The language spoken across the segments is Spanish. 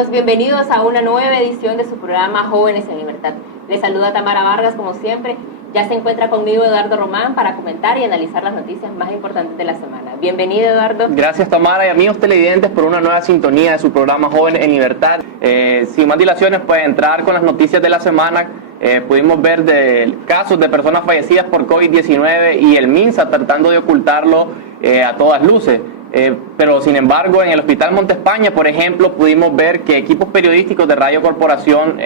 amigos, bienvenidos a una nueva edición de su programa Jóvenes en Libertad. Les saluda Tamara Vargas, como siempre. Ya se encuentra conmigo Eduardo Román para comentar y analizar las noticias más importantes de la semana. Bienvenido, Eduardo. Gracias, Tamara, y amigos televidentes por una nueva sintonía de su programa Jóvenes en Libertad. Sin más dilaciones, pues entrar con las noticias de la semana. Pudimos ver casos de personas fallecidas por COVID-19 y el MINSA tratando de ocultarlo a todas luces. Pero sin embargo, en el Hospital Montespaña, por ejemplo, pudimos ver que equipos periodísticos de Radio Corporación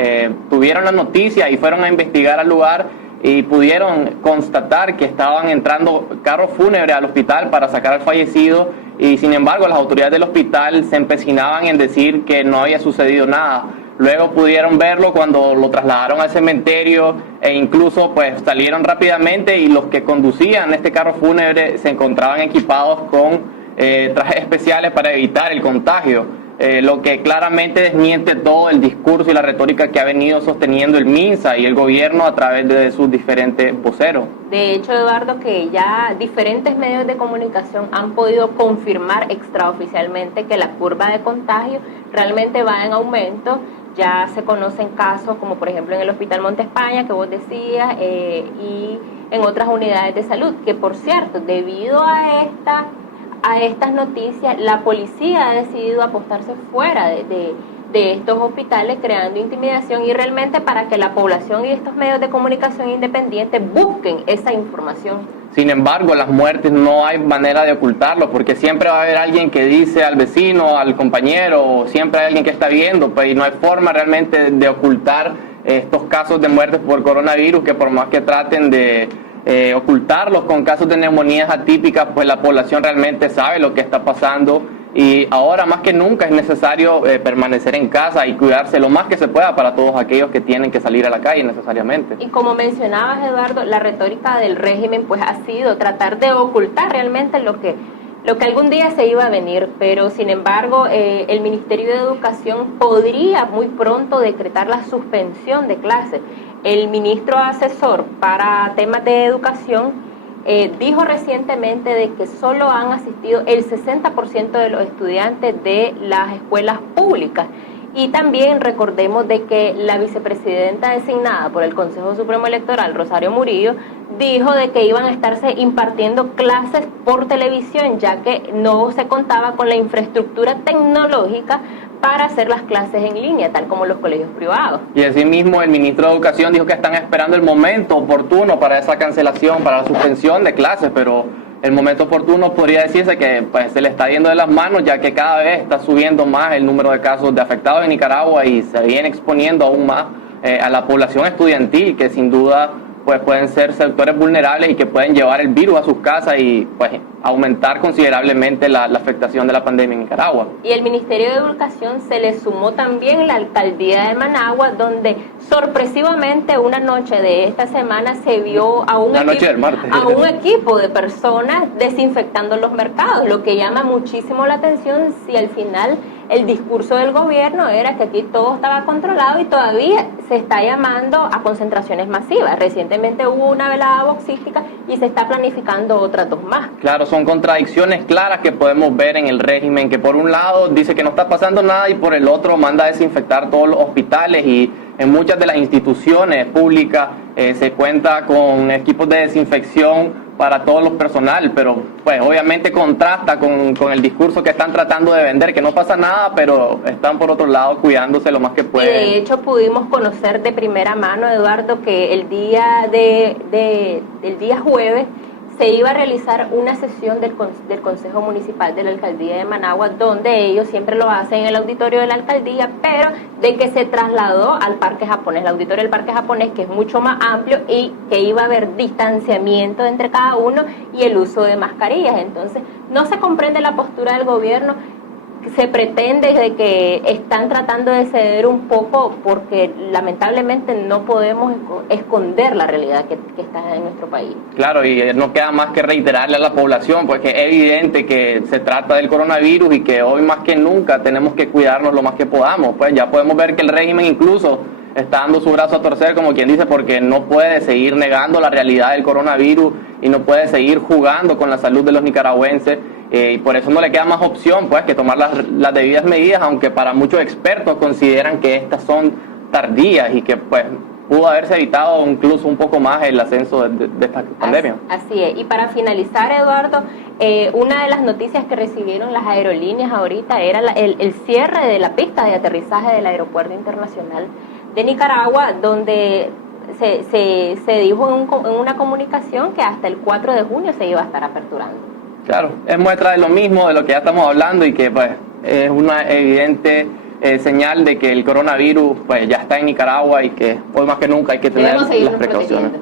tuvieron la noticia y fueron a investigar al lugar y pudieron constatar que estaban entrando carros fúnebres al hospital para sacar al fallecido, y sin embargo las autoridades del hospital se empecinaban en decir que no había sucedido nada. Luego pudieron verlo cuando lo trasladaron al cementerio e incluso pues salieron rápidamente, y los que conducían este carro fúnebre se encontraban equipados con trajes especiales para evitar el contagio. Lo que claramente desmiente todo el discurso y la retórica que ha venido sosteniendo el MINSA y el gobierno a través de sus diferentes voceros. De hecho, Eduardo, que ya diferentes medios de comunicación han podido confirmar extraoficialmente que la curva de contagio realmente va en aumento. Ya se conocen casos como por ejemplo en el Hospital Montespaña, que vos decías, y en otras unidades de salud, que por cierto, debido a estas noticias, la policía ha decidido apostarse fuera de estos hospitales, creando intimidación y realmente para que la población y estos medios de comunicación independientes busquen esa información. Sin embargo, las muertes no hay manera de ocultarlo, porque siempre va a haber alguien que dice al vecino, al compañero, o siempre hay alguien que está viendo, pues, y no hay forma realmente de ocultar estos casos de muertes por coronavirus, que por más que traten de ocultarlos con casos de neumonías atípicas, pues la población realmente sabe lo que está pasando, y ahora más que nunca es necesario permanecer en casa y cuidarse lo más que se pueda para todos aquellos que tienen que salir a la calle necesariamente. Y como mencionabas, Eduardo, la retórica del régimen pues ha sido tratar de ocultar realmente lo que algún día se iba a venir, pero sin embargo el Ministerio de Educación podría muy pronto decretar la suspensión de clases. El ministro asesor para temas de educación dijo recientemente de que solo han asistido el 60% de los estudiantes de las escuelas públicas. Y también recordemos de que la vicepresidenta designada por el Consejo Supremo Electoral, Rosario Murillo, dijo de que iban a estarse impartiendo clases por televisión, ya que no se contaba con la infraestructura tecnológica para hacer las clases en línea, tal como los colegios privados. Y asimismo el ministro de Educación dijo que están esperando el momento oportuno para esa cancelación, para la suspensión de clases, pero el momento oportuno podría decirse que pues, se le está yendo de las manos, ya que cada vez está subiendo más el número de casos de afectados en Nicaragua y se viene exponiendo aún más a la población estudiantil, que sin duda pues, pueden ser sectores vulnerables y que pueden llevar el virus a sus casas y pues, aumentar considerablemente la afectación de la pandemia en Nicaragua. Y el Ministerio de Educación se le sumó también la alcaldía de Managua, donde sorpresivamente una noche de esta semana se vio a un equipo de personas desinfectando los mercados, lo que llama muchísimo la atención si al final el discurso del gobierno era que aquí todo estaba controlado y todavía se está llamando a concentraciones masivas. Recientemente hubo una velada boxística y se está planificando otras 2 más. Claro, son contradicciones claras que podemos ver en el régimen, que por un lado dice que no está pasando nada y por el otro manda a desinfectar todos los hospitales, y en muchas de las instituciones públicas se cuenta con equipos de desinfección para todos los personal, pero pues obviamente contrasta con el discurso que están tratando de vender, que no pasa nada, pero están por otro lado cuidándose lo más que pueden. Y de hecho pudimos conocer de primera mano, Eduardo, que el día jueves se iba a realizar una sesión del Consejo Municipal de la Alcaldía de Managua, donde ellos siempre lo hacen en el auditorio de la alcaldía, pero de que se trasladó al Parque Japonés, el auditorio del Parque Japonés, que es mucho más amplio y que iba a haber distanciamiento entre cada uno y el uso de mascarillas. Entonces, no se comprende la postura del gobierno. Se pretende de que están tratando de ceder un poco porque lamentablemente no podemos esconder la realidad que está en nuestro país. Claro, y no queda más que reiterarle a la población, porque es evidente que se trata del coronavirus y que hoy más que nunca tenemos que cuidarnos lo más que podamos. Pues ya podemos ver que el régimen incluso está dando su brazo a torcer, como quien dice, porque no puede seguir negando la realidad del coronavirus y no puede seguir jugando con la salud de los nicaragüenses. y por eso no le queda más opción pues que tomar las debidas medidas, aunque para muchos expertos consideran que estas son tardías y que pues pudo haberse evitado incluso un poco más el ascenso de esta pandemia. Así es. Y para finalizar, Eduardo, una de las noticias que recibieron las aerolíneas ahorita era el cierre de la pista de aterrizaje del Aeropuerto Internacional de Nicaragua, donde se dijo en una comunicación que hasta el 4 de junio se iba a estar aperturando. Claro, es muestra de lo mismo, de lo que ya estamos hablando, y que pues es una evidente señal de que el coronavirus pues ya está en Nicaragua y que hoy más que nunca hay que tener las precauciones.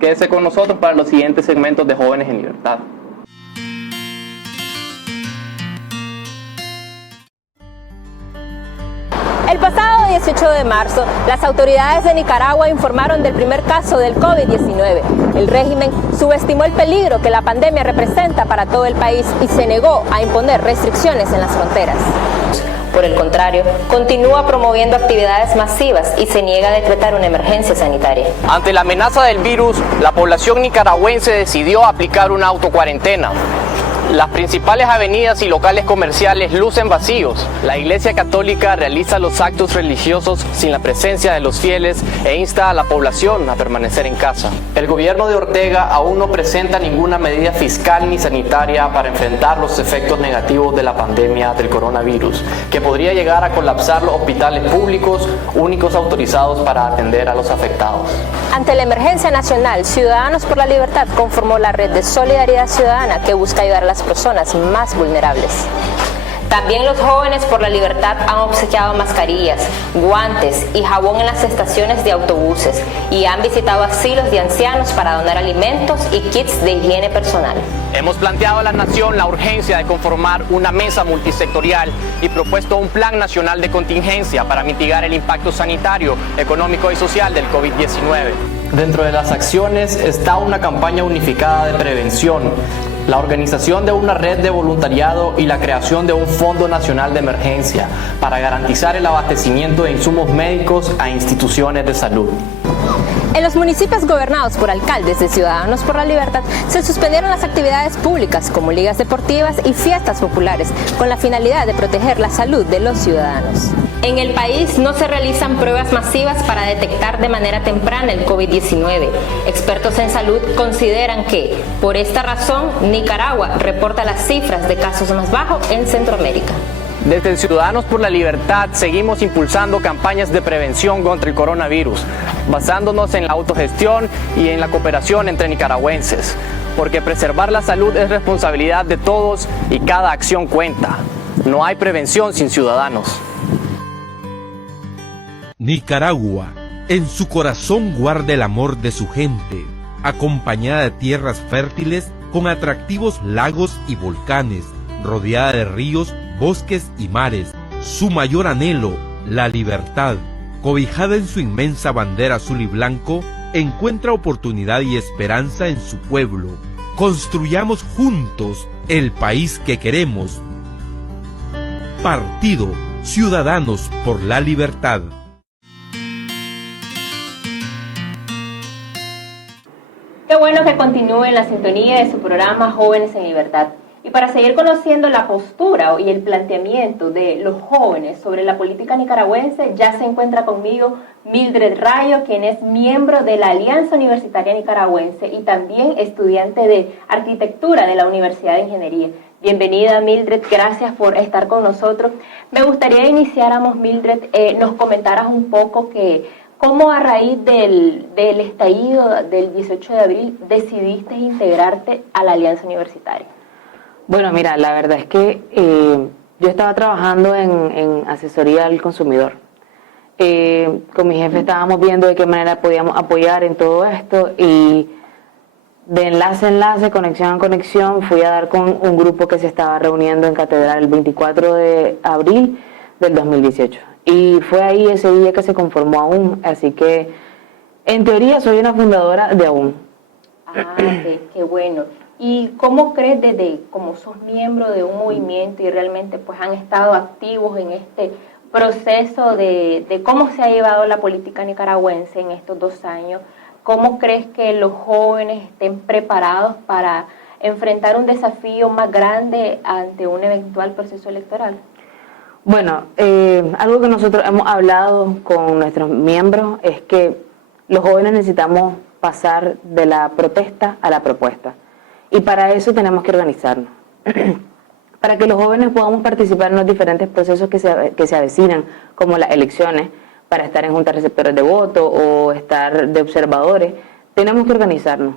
Quédese con nosotros para los siguientes segmentos de Jóvenes en Libertad. El pasado 18 de marzo, las autoridades de Nicaragua informaron del primer caso del COVID-19. El régimen subestimó el peligro que la pandemia representa para todo el país y se negó a imponer restricciones en las fronteras. Por el contrario, continúa promoviendo actividades masivas y se niega a decretar una emergencia sanitaria. Ante la amenaza del virus, la población nicaragüense decidió aplicar una autocuarentena. Las principales avenidas y locales comerciales lucen vacíos. La Iglesia Católica realiza los actos religiosos sin la presencia de los fieles e insta a la población a permanecer en casa. El gobierno de Ortega aún no presenta ninguna medida fiscal ni sanitaria para enfrentar los efectos negativos de la pandemia del coronavirus, que podría llegar a colapsar los hospitales públicos, únicos autorizados para atender a los afectados. Ante la emergencia nacional, Ciudadanos por la Libertad conformó la red de solidaridad ciudadana que busca ayudar a las personas más vulnerables. También los Jóvenes por la Libertad han obsequiado mascarillas, guantes y jabón en las estaciones de autobuses y han visitado asilos de ancianos para donar alimentos y kits de higiene personal. Hemos planteado a la nación la urgencia de conformar una mesa multisectorial y propuesto un plan nacional de contingencia para mitigar el impacto sanitario, económico y social del COVID-19. Dentro de las acciones está una campaña unificada de prevención, la organización de una red de voluntariado y la creación de un Fondo Nacional de Emergencia para garantizar el abastecimiento de insumos médicos a instituciones de salud. En los municipios gobernados por alcaldes de Ciudadanos por la Libertad se suspendieron las actividades públicas como ligas deportivas y fiestas populares con la finalidad de proteger la salud de los ciudadanos. En el país no se realizan pruebas masivas para detectar de manera temprana el COVID-19. Expertos en salud consideran que, por esta razón, Nicaragua reporta las cifras de casos más bajos en Centroamérica. Desde Ciudadanos por la Libertad seguimos impulsando campañas de prevención contra el coronavirus, basándonos en la autogestión y en la cooperación entre nicaragüenses, porque preservar la salud es responsabilidad de todos y cada acción cuenta. No hay prevención sin ciudadanos. Nicaragua, en su corazón guarda el amor de su gente, acompañada de tierras fértiles con atractivos lagos y volcanes, rodeada de ríos, bosques y mares. Su mayor anhelo, la libertad, cobijada en su inmensa bandera azul y blanco, encuentra oportunidad y esperanza en su pueblo. Construyamos juntos el país que queremos. Partido Ciudadanos por la Libertad. Qué bueno que continúe en la sintonía de su programa Jóvenes en Libertad. Y para seguir conociendo la postura y el planteamiento de los jóvenes sobre la política nicaragüense, ya se encuentra conmigo Mildred Rayo, quien es miembro de la Alianza Universitaria Nicaragüense y también estudiante de Arquitectura de la Universidad de Ingeniería. Bienvenida, Mildred, gracias por estar con nosotros. Me gustaría iniciáramos, Mildred, nos comentaras un poco cómo a raíz del estallido del 18 de abril decidiste integrarte a la Alianza Universitaria. Bueno, mira, la verdad es que yo estaba trabajando en asesoría al consumidor. Con mi jefe estábamos viendo de qué manera podíamos apoyar en todo esto y de enlace a enlace, conexión a conexión, fui a dar con un grupo que se estaba reuniendo en Catedral el 24 de abril del 2018. Y fue ahí ese día que se conformó AUM, así que en teoría soy una fundadora de AUM. Ah, qué bueno. ¿Y cómo crees como sos miembro de un movimiento y realmente pues han estado activos en este proceso de cómo se ha llevado la política nicaragüense en estos 2 años? ¿Cómo crees que los jóvenes estén preparados para enfrentar un desafío más grande ante un eventual proceso electoral? Bueno, algo que nosotros hemos hablado con nuestros miembros es que los jóvenes necesitamos pasar de la protesta a la propuesta. Y para eso tenemos que organizarnos. Para que los jóvenes podamos participar en los diferentes procesos que se avecinan, como las elecciones, para estar en juntas receptoras de voto o estar de observadores, tenemos que organizarnos.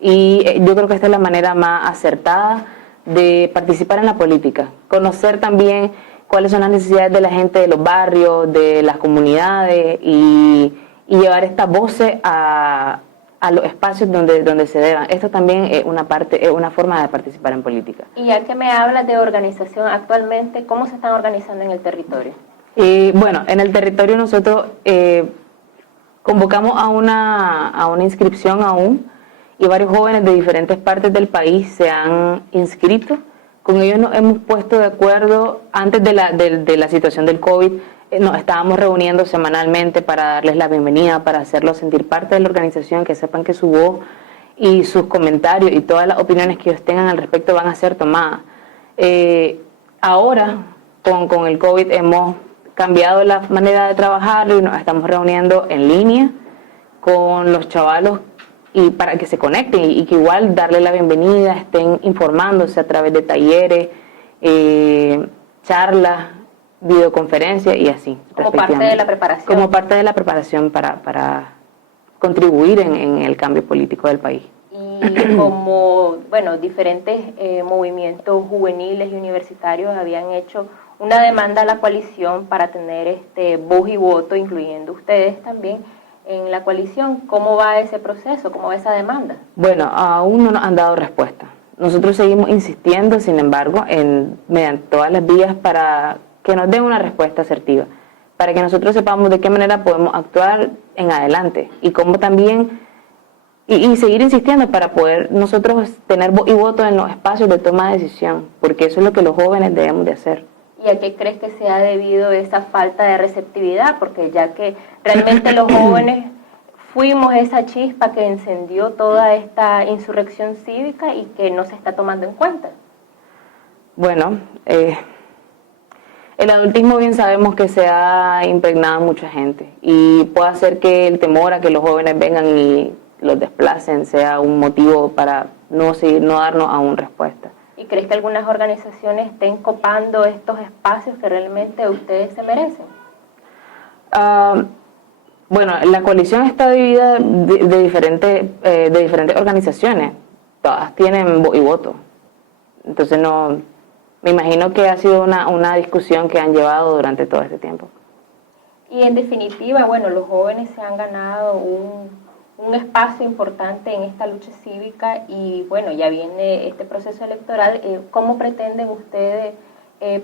Y yo creo que esta es la manera más acertada de participar en la política. Conocer también cuáles son las necesidades de la gente de los barrios, de las comunidades y llevar estas voces a los espacios donde se deban. Esto también es una forma de participar en política. Y ya que me hablas de organización actualmente, ¿cómo se están organizando en el territorio? Bueno, en el territorio nosotros convocamos a una inscripción aún y varios jóvenes de diferentes partes del país se han inscrito. Con ellos nos hemos puesto de acuerdo antes de la situación del COVID. Nos estábamos reuniendo semanalmente para darles la bienvenida, para hacerlos sentir parte de la organización, que sepan que su voz y sus comentarios y todas las opiniones que ellos tengan al respecto van a ser tomadas. Ahora, con el COVID, hemos cambiado la manera de trabajar y nos estamos reuniendo en línea con los chavalos y para que se conecten y que igual darle la bienvenida, estén informándose a través de talleres, charlas, videoconferencias y así. Como parte de la preparación. Como parte de la preparación para contribuir en el cambio político del país. Y como, bueno, diferentes movimientos juveniles y universitarios habían hecho una demanda a la coalición para tener voz y voto, incluyendo ustedes también en la coalición. ¿Cómo va ese proceso? ¿Cómo va esa demanda? Bueno, aún no nos han dado respuesta. Nosotros seguimos insistiendo, sin embargo, mediante todas las vías para que nos den una respuesta asertiva, para que nosotros sepamos de qué manera podemos actuar en adelante y cómo también, y seguir insistiendo para poder nosotros tener voz y voto en los espacios de toma de decisión, porque eso es lo que los jóvenes debemos de hacer. ¿Y a qué crees que se ha debido esa falta de receptividad? Porque ya que realmente los jóvenes fuimos esa chispa que encendió toda esta insurrección cívica y que no se está tomando en cuenta. Bueno, el adultismo bien sabemos que se ha impregnado en mucha gente y puede hacer que el temor a que los jóvenes vengan y los desplacen sea un motivo para no darnos aún respuesta. ¿Y crees que algunas organizaciones estén copando estos espacios que realmente ustedes se merecen? Bueno, la coalición está dividida de diferentes organizaciones. Todas tienen voz y voto. Entonces no, me imagino que ha sido una discusión que han llevado durante todo este tiempo. Y en definitiva, bueno, los jóvenes se han ganado un espacio importante en esta lucha cívica y bueno, ya viene este proceso electoral. ¿Cómo pretenden ustedes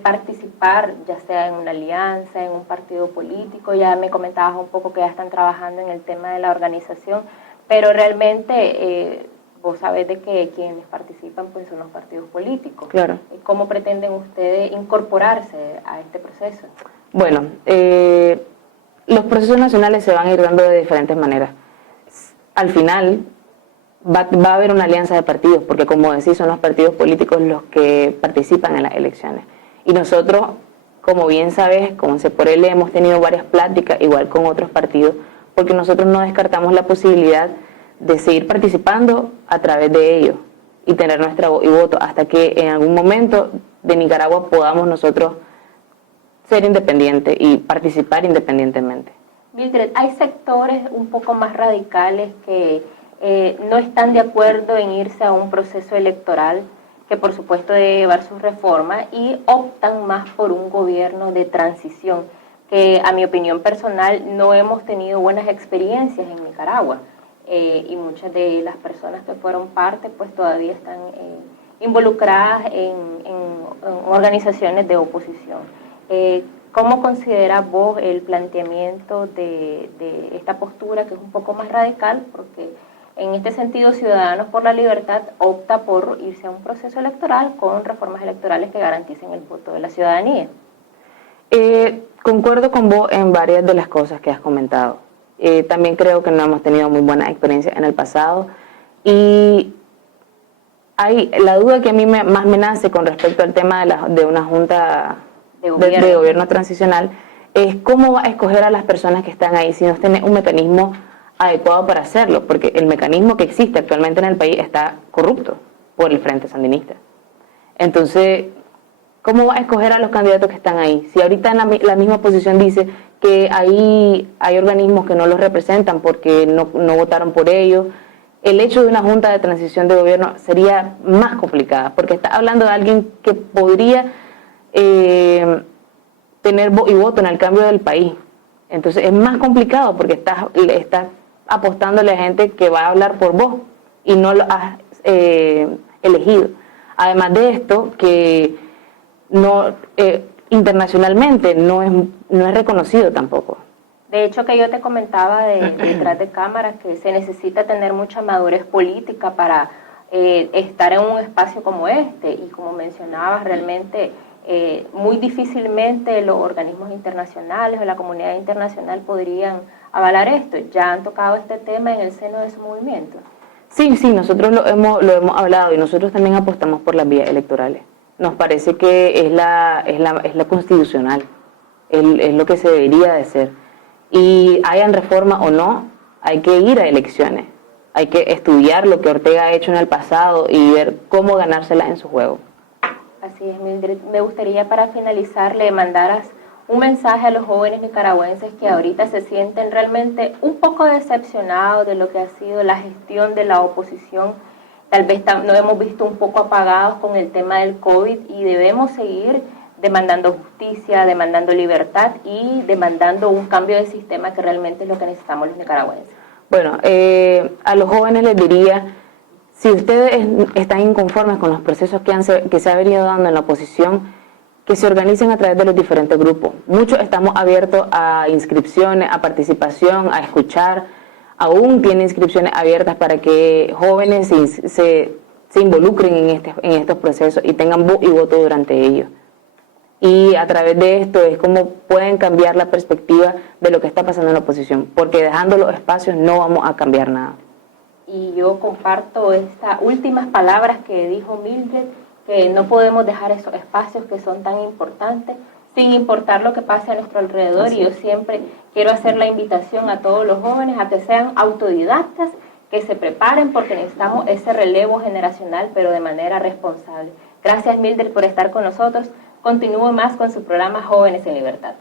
participar, ya sea en una alianza, en un partido político? Ya me comentabas un poco que ya están trabajando en el tema de la organización, pero realmente vos sabés de que quienes participan pues son los partidos políticos. Claro. ¿Cómo pretenden ustedes incorporarse a este proceso? Bueno, los procesos nacionales se van a ir dando de diferentes maneras. Al final va a haber una alianza de partidos, porque como decís, son los partidos políticos los que participan en las elecciones. Y nosotros, como bien sabes, con C4L hemos tenido varias pláticas, igual con otros partidos, porque nosotros no descartamos la posibilidad de seguir participando a través de ellos y tener nuestra voz y voto hasta que en algún momento de Nicaragua podamos nosotros ser independientes y participar independientemente. Mildred, hay sectores un poco más radicales que no están de acuerdo en irse a un proceso electoral, que por supuesto debe llevar sus reformas, y optan más por un gobierno de transición, que a mi opinión personal no hemos tenido buenas experiencias en Nicaragua, y muchas de las personas que fueron parte pues todavía están involucradas en organizaciones de oposición. ¿Cómo consideras vos el planteamiento de esta postura que es un poco más radical? Porque en este sentido Ciudadanos por la Libertad opta por irse a un proceso electoral con reformas electorales que garanticen el voto de la ciudadanía. Concuerdo con vos en varias de las cosas que has comentado. También creo que no hemos tenido muy buena experiencia en el pasado y la duda que a mí más me nace con respecto al tema de una junta de gobierno transicional es cómo va a escoger a las personas que están ahí si no tiene un mecanismo adecuado para hacerlo, porque el mecanismo que existe actualmente en el país está corrupto por el Frente Sandinista. Entonces, ¿cómo va a escoger a los candidatos que están ahí? Si ahorita en la misma oposición dice que ahí hay organismos que no los representan porque no votaron por ellos, el hecho de una junta de transición de gobierno sería más complicada, porque está hablando de alguien que podría tener voz y voto en el cambio del país. Entonces es más complicado porque estás apostándole a gente que va a hablar por vos y no lo has elegido. Además de esto, que no internacionalmente no es reconocido tampoco. De hecho, que yo te comentaba detrás de cámaras que se necesita tener mucha madurez política para estar en un espacio como este, y como mencionabas, realmente muy difícilmente los organismos internacionales o la comunidad internacional podrían avalar esto. ¿Ya han tocado este tema en el seno de su movimiento? Sí, nosotros lo hemos hablado y nosotros también apostamos por las vías electorales. Nos parece que es la constitucional, es lo que se debería de hacer. Y hayan reforma o no, hay que ir a elecciones, hay que estudiar lo que Ortega ha hecho en el pasado y ver cómo ganársela en su juego. Así es, Mildred. Me gustaría para finalizar le mandaras un mensaje a los jóvenes nicaragüenses que ahorita se sienten realmente un poco decepcionados de lo que ha sido la gestión de la oposición. Tal vez nos hemos visto un poco apagados con el tema del COVID y debemos seguir demandando justicia, demandando libertad y demandando un cambio de sistema que realmente es lo que necesitamos los nicaragüenses. Bueno, a los jóvenes les diría, si ustedes están inconformes con los procesos que se ha venido dando en la oposición, que se organicen a través de los diferentes grupos. Muchos estamos abiertos a inscripciones, a participación, a escuchar. Aún tiene inscripciones abiertas para que jóvenes se involucren en estos procesos y tengan voz y voto durante ellos. Y a través de esto es como pueden cambiar la perspectiva de lo que está pasando en la oposición, porque dejando los espacios no vamos a cambiar nada. Y yo comparto estas últimas palabras que dijo Mildred, que no podemos dejar esos espacios que son tan importantes, sin importar lo que pase a nuestro alrededor. Así. Y yo siempre quiero hacer la invitación a todos los jóvenes a que sean autodidactas, que se preparen porque necesitamos ese relevo generacional, pero de manera responsable. Gracias, Mildred, por estar con nosotros. Continúe más con su programa Jóvenes en Libertad.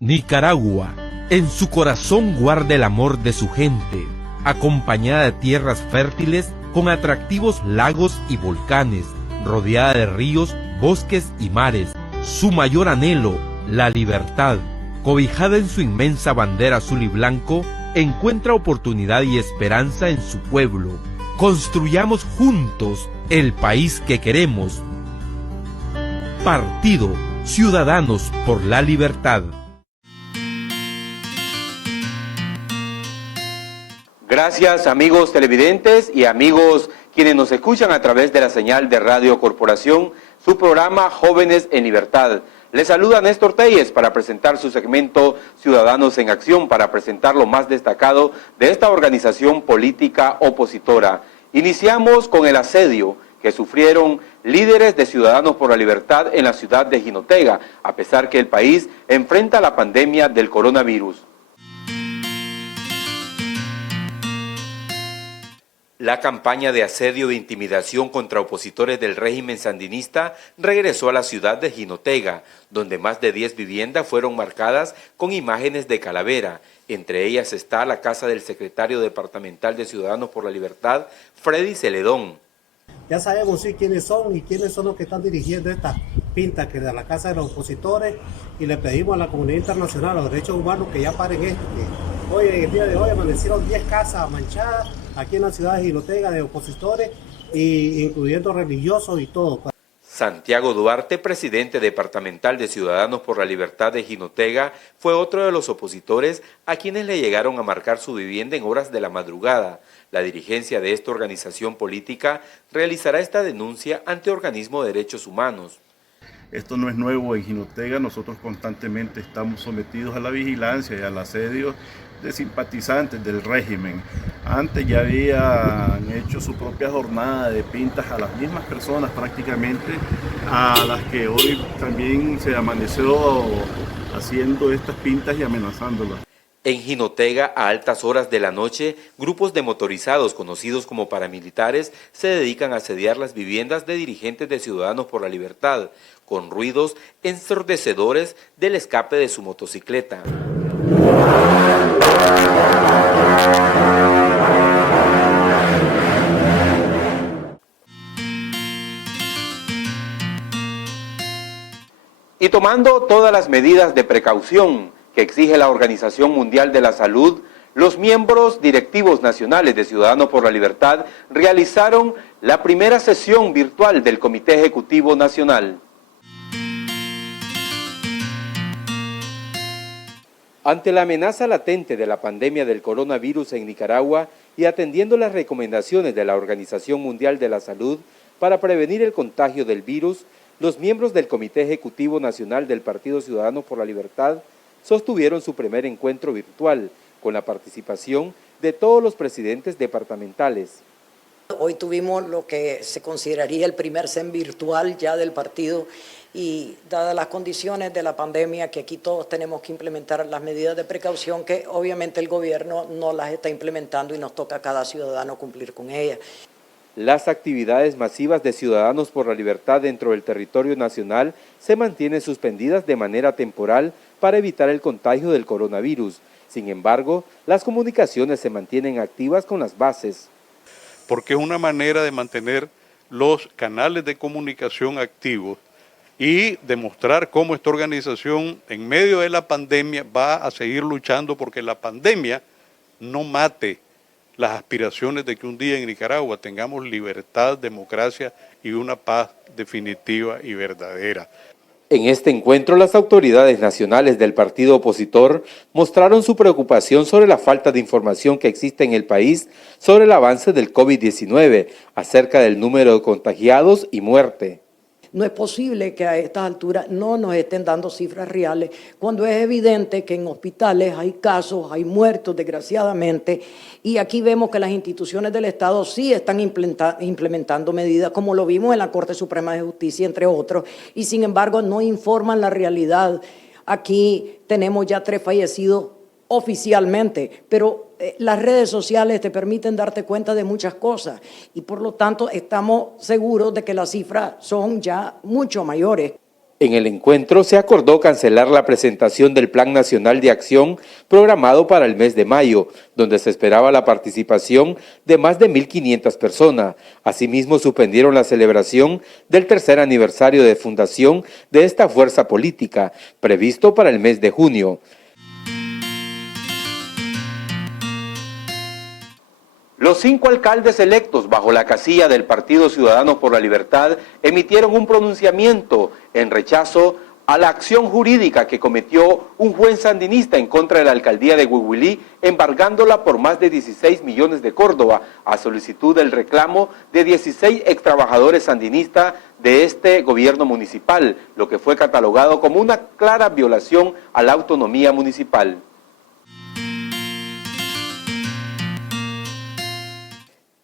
Nicaragua, en su corazón guarda el amor de su gente, acompañada de tierras fértiles con atractivos lagos y volcanes, rodeada de ríos, bosques y mares. Su mayor anhelo, la libertad, cobijada en su inmensa bandera azul y blanco, encuentra oportunidad y esperanza en su pueblo. Construyamos juntos el país que queremos. Partido Ciudadanos por la Libertad. Gracias, amigos televidentes y amigos quienes nos escuchan a través de la señal de Radio Corporación, su programa Jóvenes en Libertad. Les saluda Néstor Telles para presentar su segmento Ciudadanos en Acción, para presentar lo más destacado de esta organización política opositora. Iniciamos con el asedio que sufrieron líderes de Ciudadanos por la Libertad en la ciudad de Jinotega, a pesar que el país enfrenta la pandemia del coronavirus. La campaña de asedio e intimidación contra opositores del régimen sandinista regresó a la ciudad de Jinotega, donde más de 10 viviendas fueron marcadas con imágenes de calavera. Entre ellas está la casa del secretario departamental de Ciudadanos por la Libertad, Freddy Celedón. Ya sabemos sí quiénes son y quiénes son los que están dirigiendo esta pinta que de la casa de los opositores, y le pedimos a la comunidad internacional, a los derechos humanos, que ya paren esto, que hoy, en el día de hoy, amanecieron 10 casas manchadas aquí en la ciudad de Jinotega de opositores, incluyendo religiosos y todo. Santiago Duarte, presidente departamental de Ciudadanos por la Libertad de Jinotega, fue otro de los opositores a quienes le llegaron a marcar su vivienda en horas de la madrugada. La dirigencia de esta organización política realizará esta denuncia ante organismos de derechos humanos. Esto no es nuevo en Jinotega, nosotros constantemente estamos sometidos a la vigilancia y al asedio de simpatizantes del régimen. Antes ya habían hecho su propia jornada de pintas a las mismas personas prácticamente, a las que hoy también se amaneció haciendo estas pintas y amenazándolas. En Jinotega, a altas horas de la noche, grupos de motorizados conocidos como paramilitares se dedican a asediar las viviendas de dirigentes de Ciudadanos por la Libertad, con ruidos ensordecedores del escape de su motocicleta. Y tomando todas las medidas de precaución que exige la Organización Mundial de la Salud, los miembros directivos nacionales de Ciudadanos por la Libertad realizaron la primera sesión virtual del Comité Ejecutivo Nacional. Ante la amenaza latente de la pandemia del coronavirus en Nicaragua y atendiendo las recomendaciones de la Organización Mundial de la Salud para prevenir el contagio del virus, los miembros del Comité Ejecutivo Nacional del Partido Ciudadanos por la Libertad sostuvieron su primer encuentro virtual con la participación de todos los presidentes departamentales. Hoy tuvimos lo que se consideraría el primer CEN virtual ya del partido y dadas las condiciones de la pandemia que aquí todos tenemos que implementar las medidas de precaución que obviamente el gobierno no las está implementando y nos toca a cada ciudadano cumplir con ellas. Las actividades masivas de Ciudadanos por la Libertad dentro del territorio nacional se mantienen suspendidas de manera temporal para evitar el contagio del coronavirus. Sin embargo, las comunicaciones se mantienen activas con las bases. Porque es una manera de mantener los canales de comunicación activos y demostrar cómo esta organización en medio de la pandemia va a seguir luchando porque la pandemia no mate las aspiraciones de que un día en Nicaragua tengamos libertad, democracia y una paz definitiva y verdadera. En este encuentro, las autoridades nacionales del partido opositor mostraron su preocupación sobre la falta de información que existe en el país sobre el avance del COVID-19, acerca del número de contagiados y muerte. No es posible que a estas alturas no nos estén dando cifras reales, cuando es evidente que en hospitales hay casos, hay muertos desgraciadamente, y aquí vemos que las instituciones del Estado sí están implementando medidas, como lo vimos en la Corte Suprema de Justicia, entre otros, y sin embargo no informan la realidad. Aquí tenemos ya 3 fallecidos oficialmente, pero las redes sociales te permiten darte cuenta de muchas cosas y por lo tanto estamos seguros de que las cifras son ya mucho mayores. En el encuentro se acordó cancelar la presentación del Plan Nacional de Acción programado para el mes de mayo, donde se esperaba la participación de más de 1.500 personas. Asimismo, suspendieron la celebración del 3er aniversario de fundación de esta fuerza política, previsto para el mes de junio. Los 5 alcaldes electos bajo la casilla del Partido Ciudadanos por la Libertad emitieron un pronunciamiento en rechazo a la acción jurídica que cometió un juez sandinista en contra de la alcaldía de Huihuilí, embargándola por más de 16 millones de Córdoba, a solicitud del reclamo de 16 extrabajadores sandinistas de este gobierno municipal, lo que fue catalogado como una clara violación a la autonomía municipal.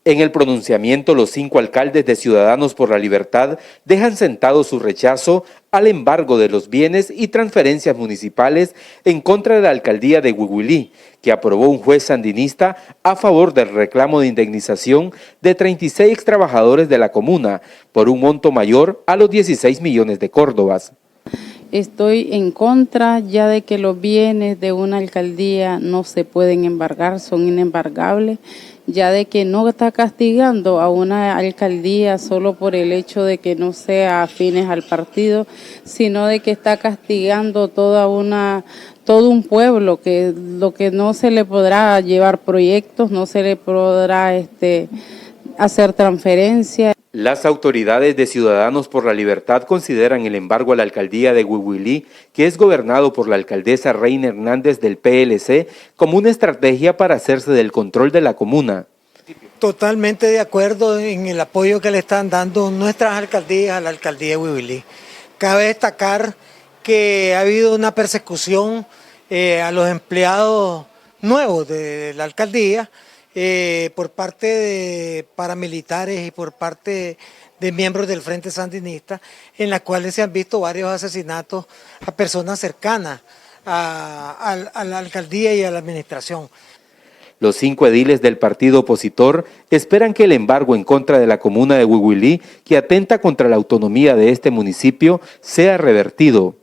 En el pronunciamiento, los 5 alcaldes de Ciudadanos por la Libertad dejan sentado su rechazo al embargo de los bienes y transferencias municipales en contra de la alcaldía de Huihuilí, que aprobó un juez sandinista a favor del reclamo de indemnización de 36 extrabajadores de la comuna, por un monto mayor a los 16 millones de córdobas. Estoy en contra ya de que los bienes de una alcaldía no se pueden embargar, son inembargables, ya de que no está castigando a una alcaldía solo por el hecho de que no sea afines al partido, sino de que está castigando todo un pueblo, que lo que no se le podrá llevar proyectos, no se le podrá hacer transferencias. Las autoridades de Ciudadanos por la Libertad consideran el embargo a la alcaldía de Huihuilí, que es gobernado por la alcaldesa Reina Hernández del PLC, como una estrategia para hacerse del control de la comuna. Totalmente de acuerdo en el apoyo que le están dando nuestras alcaldías a la alcaldía de Huihuilí. Cabe destacar que ha habido una persecución a los empleados nuevo de la alcaldía por parte de paramilitares y por parte de miembros del Frente Sandinista, en las cuales se han visto varios asesinatos a personas cercanas a la alcaldía y a la administración. Los 5 ediles del partido opositor esperan que el embargo en contra de la comuna de Huihuilí, que atenta contra la autonomía de este municipio, sea revertido.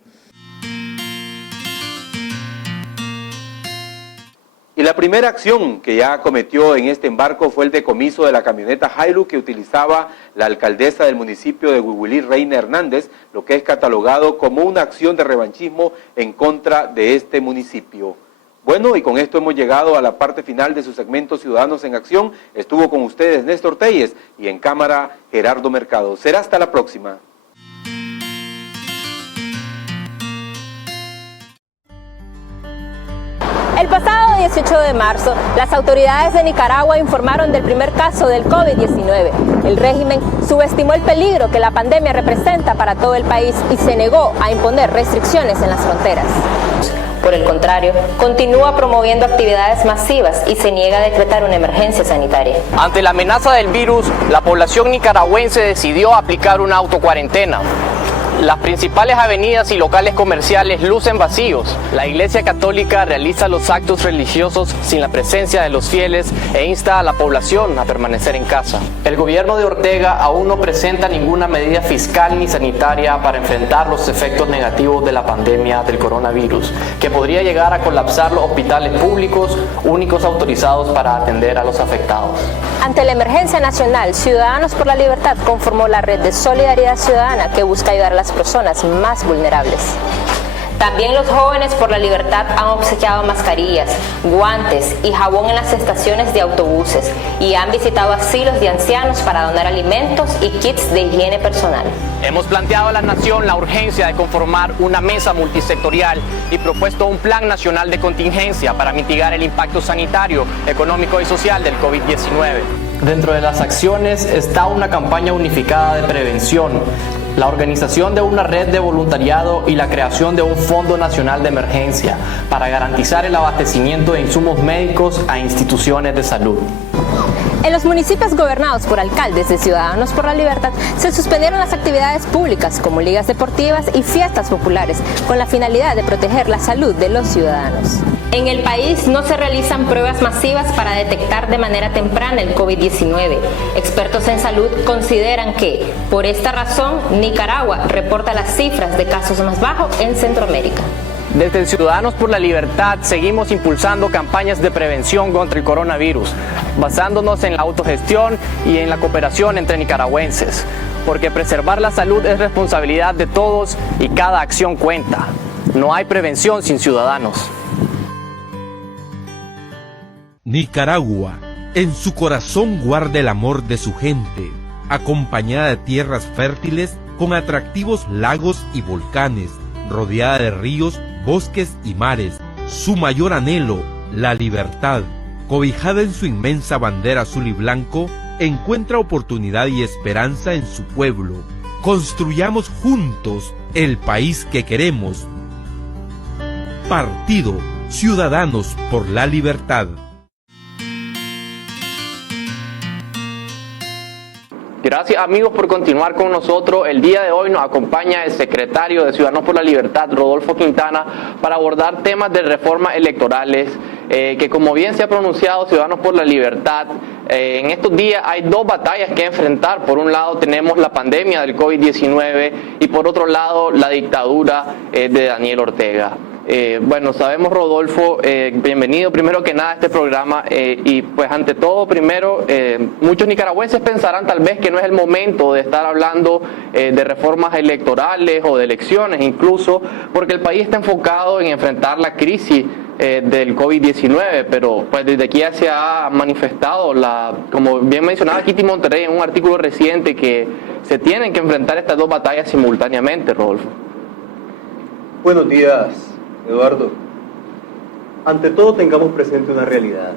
Y la primera acción que ya cometió en este embarco fue el decomiso de la camioneta Hilux que utilizaba la alcaldesa del municipio de Huihuilí, Reina Hernández, lo que es catalogado como una acción de revanchismo en contra de este municipio. Bueno, y con esto hemos llegado a la parte final de su segmento Ciudadanos en Acción. Estuvo con ustedes Néstor Telles y en cámara Gerardo Mercado. Será hasta la próxima. El pasado 18 de marzo, las autoridades de Nicaragua informaron del primer caso del COVID-19. El régimen subestimó el peligro que la pandemia representa para todo el país y se negó a imponer restricciones en las fronteras. Por el contrario, continúa promoviendo actividades masivas y se niega a decretar una emergencia sanitaria. Ante la amenaza del virus, la población nicaragüense decidió aplicar una autocuarentena. Las principales avenidas y locales comerciales lucen vacíos. La Iglesia Católica realiza los actos religiosos sin la presencia de los fieles e insta a la población a permanecer en casa. El gobierno de Ortega aún no presenta ninguna medida fiscal ni sanitaria para enfrentar los efectos negativos de la pandemia del coronavirus, que podría llegar a colapsar los hospitales públicos, únicos autorizados para atender a los afectados. Ante la emergencia nacional, Ciudadanos por la Libertad conformó la red de solidaridad ciudadana que busca ayudar a las personas más vulnerables. También los Jóvenes por la Libertad han obsequiado mascarillas, guantes y jabón en las estaciones de autobuses y han visitado asilos de ancianos para donar alimentos y kits de higiene personal. Hemos planteado a la nación la urgencia de conformar una mesa multisectorial y propuesto un plan nacional de contingencia para mitigar el impacto sanitario, económico y social del COVID-19. Dentro de las acciones está una campaña unificada de prevención, la organización de una red de voluntariado y la creación de un Fondo Nacional de Emergencia para garantizar el abastecimiento de insumos médicos a instituciones de salud. En los municipios gobernados por alcaldes de Ciudadanos por la Libertad se suspendieron las actividades públicas como ligas deportivas y fiestas populares con la finalidad de proteger la salud de los ciudadanos. En el país no se realizan pruebas masivas para detectar de manera temprana el COVID-19. Expertos en salud consideran que, por esta razón, Nicaragua reporta las cifras de casos más bajos en Centroamérica. Desde Ciudadanos por la Libertad seguimos impulsando campañas de prevención contra el coronavirus, basándonos en la autogestión y en la cooperación entre nicaragüenses, porque preservar la salud es responsabilidad de todos y cada acción cuenta. No hay prevención sin ciudadanos. Nicaragua, en su corazón guarda el amor de su gente, acompañada de tierras fértiles con atractivos lagos y volcanes, rodeada de ríos, bosques y mares. Su mayor anhelo, la libertad, cobijada en su inmensa bandera azul y blanco, encuentra oportunidad y esperanza en su pueblo. Construyamos juntos el país que queremos. Partido Ciudadanos por la Libertad. Gracias amigos por continuar con nosotros. El día de hoy nos acompaña el secretario de Ciudadanos por la Libertad, Rodolfo Quintana, para abordar temas de reformas electorales, que como bien se ha pronunciado Ciudadanos por la Libertad, en estos días hay dos batallas que enfrentar. Por un lado tenemos la pandemia del COVID-19 y por otro lado la dictadura de Daniel Ortega. Bueno, sabemos, Rodolfo, bienvenido primero que nada a este programa y pues ante todo, primero, muchos nicaragüenses pensarán tal vez que no es el momento de estar hablando de reformas electorales o de elecciones incluso, porque el país está enfocado en enfrentar la crisis del COVID-19, pero pues desde aquí ya se ha manifestado, como bien mencionaba Kitty Monterrey en un artículo reciente, que se tienen que enfrentar estas dos batallas simultáneamente, Rodolfo. Buenos días, Eduardo. Ante todo tengamos presente una realidad.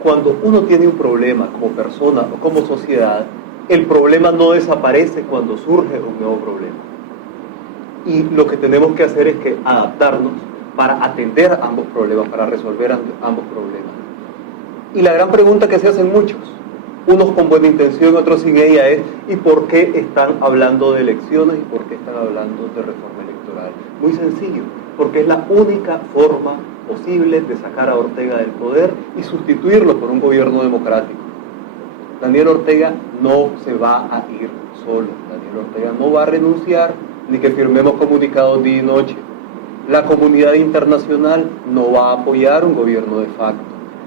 Cuando uno tiene un problema como persona o como sociedad, el problema no desaparece cuando surge un nuevo problema. Y lo que tenemos que hacer es que adaptarnos para atender ambos problemas, para resolver ambos problemas. Y la gran pregunta que se hacen muchos, unos con buena intención, otros sin ella, es ¿y por qué están hablando de elecciones y por qué están hablando de reforma electoral? Muy sencillo, porque es la única forma posible de sacar a Ortega del poder y sustituirlo por un gobierno democrático. Daniel Ortega no se va a ir solo, Daniel Ortega no va a renunciar ni que firmemos comunicados día y noche. La comunidad internacional no va a apoyar un gobierno de facto.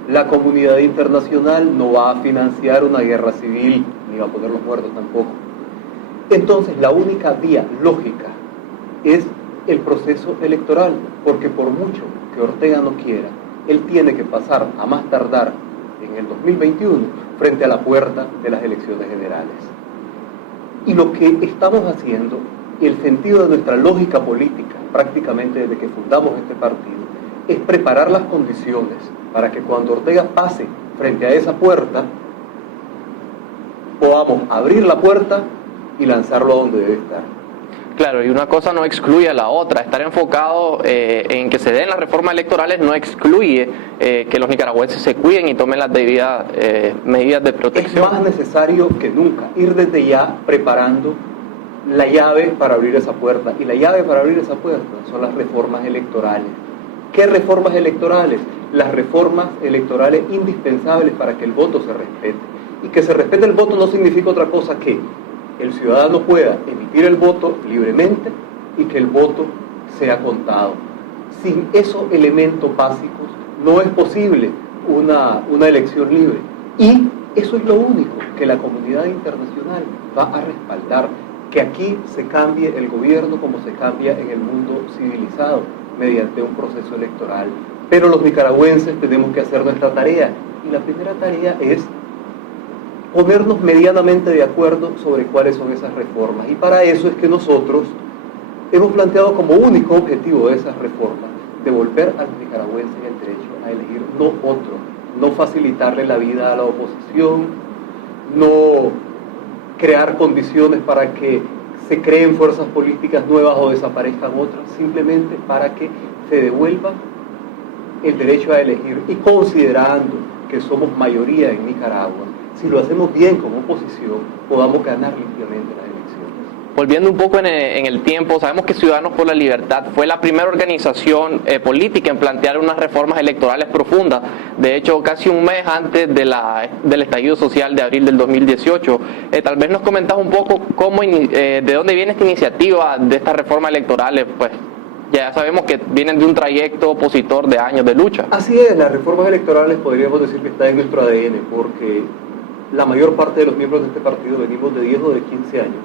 La comunidad internacional no va a financiar una guerra civil, ni va a poner los muertos tampoco. Entonces, la única vía lógica es el proceso electoral, porque por mucho que Ortega no quiera, él tiene que pasar a más tardar en el 2021 frente a la puerta de las elecciones generales. Y lo que estamos haciendo, el sentido de nuestra lógica política, prácticamente desde que fundamos este partido, es preparar las condiciones para que cuando Ortega pase frente a esa puerta, podamos abrir la puerta y lanzarlo a donde debe estar. Claro, y una cosa no excluye a la otra. Estar enfocado en que se den las reformas electorales no excluye que los nicaragüenses se cuiden y tomen las debidas medidas de protección. Es más necesario que nunca ir desde ya preparando la llave para abrir esa puerta. Y la llave para abrir esa puerta son las reformas electorales. ¿Qué reformas electorales? Las reformas electorales indispensables para que el voto se respete. Y que se respete el voto no significa otra cosa que el ciudadano pueda emitir el voto libremente y que el voto sea contado. Sin esos elementos básicos no es posible una elección libre. Y eso es lo único que la comunidad internacional va a respaldar, que aquí se cambie el gobierno como se cambia en el mundo civilizado, mediante un proceso electoral. Pero los nicaragüenses tenemos que hacer nuestra tarea, y la primera tarea es ponernos medianamente de acuerdo sobre cuáles son esas reformas. Y para eso es que nosotros hemos planteado como único objetivo de esas reformas devolver a los nicaragüenses el derecho a elegir, no otro, no facilitarle la vida a la oposición, no crear condiciones para que se creen fuerzas políticas nuevas o desaparezcan otras, simplemente para que se devuelva el derecho a elegir. Y considerando que somos mayoría en Nicaragua, si lo hacemos bien como oposición, podamos ganar limpiamente las elecciones. Volviendo un poco en el tiempo, sabemos que Ciudadanos por la Libertad fue la primera organización política en plantear unas reformas electorales profundas. De hecho, casi un mes antes del estallido social de abril del 2018. Tal vez nos comentas un poco de dónde viene esta iniciativa de estas reformas electorales. Pues ya sabemos que vienen de un trayecto opositor de años de lucha. Así es, las reformas electorales podríamos decir que están en nuestro ADN, porque la mayor parte de los miembros de este partido venimos de 10 o de 15 años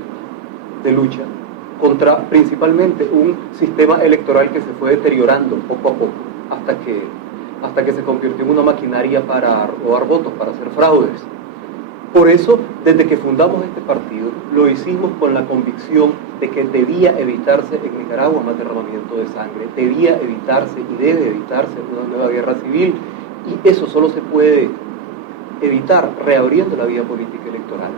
de lucha contra principalmente un sistema electoral que se fue deteriorando poco a poco hasta que se convirtió en una maquinaria para robar votos, para hacer fraudes. Por eso, desde que fundamos este partido, lo hicimos con la convicción de que debía evitarse en Nicaragua más derramamiento de sangre, debía evitarse y debe evitarse una nueva guerra civil, y eso solo se puede evitar reabriendo la vía política electoral.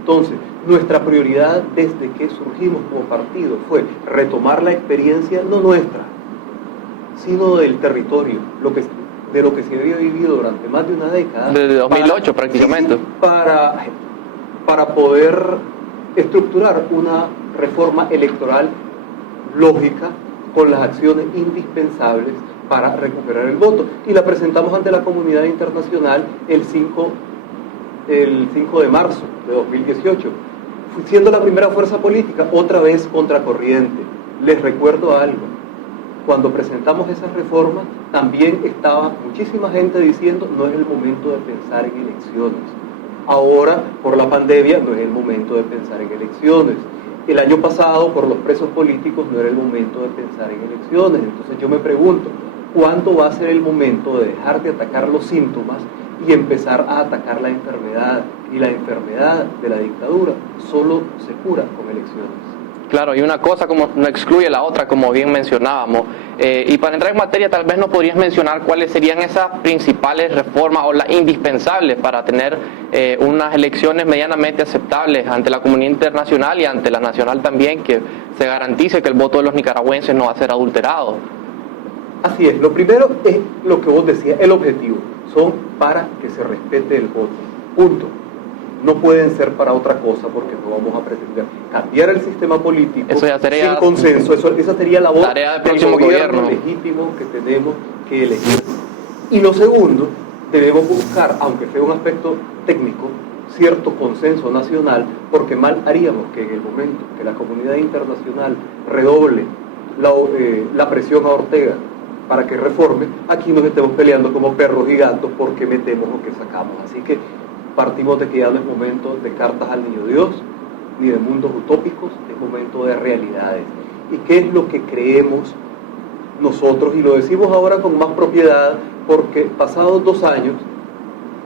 Entonces, nuestra prioridad desde que surgimos como partido fue retomar la experiencia, no nuestra, sino del territorio, de lo que se había vivido durante más de una década. Desde 2008 prácticamente. Para poder estructurar una reforma electoral lógica con las acciones indispensables para recuperar el voto. Y la presentamos ante la comunidad internacional el 5 de marzo de 2018, siendo la primera fuerza política, otra vez contracorriente. Les recuerdo algo, cuando presentamos esas reformas, también estaba muchísima gente diciendo no es el momento de pensar en elecciones. Ahora, por la pandemia, no es el momento de pensar en elecciones. El año pasado, por los presos políticos, no era el momento de pensar en elecciones. Entonces yo me pregunto, ¿cuándo va a ser el momento de dejar de atacar los síntomas y empezar a atacar la enfermedad? Y la enfermedad de la dictadura solo se cura con elecciones. Claro, y una cosa como no excluye la otra, como bien mencionábamos. Y para entrar en materia, tal vez nos podrías mencionar cuáles serían esas principales reformas o las indispensables para tener unas elecciones medianamente aceptables ante la comunidad internacional y ante la nacional también, que se garantice que el voto de los nicaragüenses no va a ser adulterado. Así es, lo primero es lo que vos decías, el objetivo, son para que se respete el voto, punto. No pueden ser para otra cosa porque no vamos a pretender cambiar el sistema político eso ya sería sin consenso, esa sería la voz tarea del del próximo gobierno gobierno legítimo que tenemos que elegir. Y lo segundo, debemos buscar, aunque sea un aspecto técnico, cierto consenso nacional, porque mal haríamos que en el momento que la comunidad internacional redoble la presión a Ortega para que reforme, aquí nos estemos peleando como perros y gatos porque metemos o que sacamos. Así que partimos de que ya no es momento de cartas al niño Dios, ni de mundos utópicos, es momento de realidades. ¿Y qué es lo que creemos nosotros? Y lo decimos ahora con más propiedad porque pasados 2 años,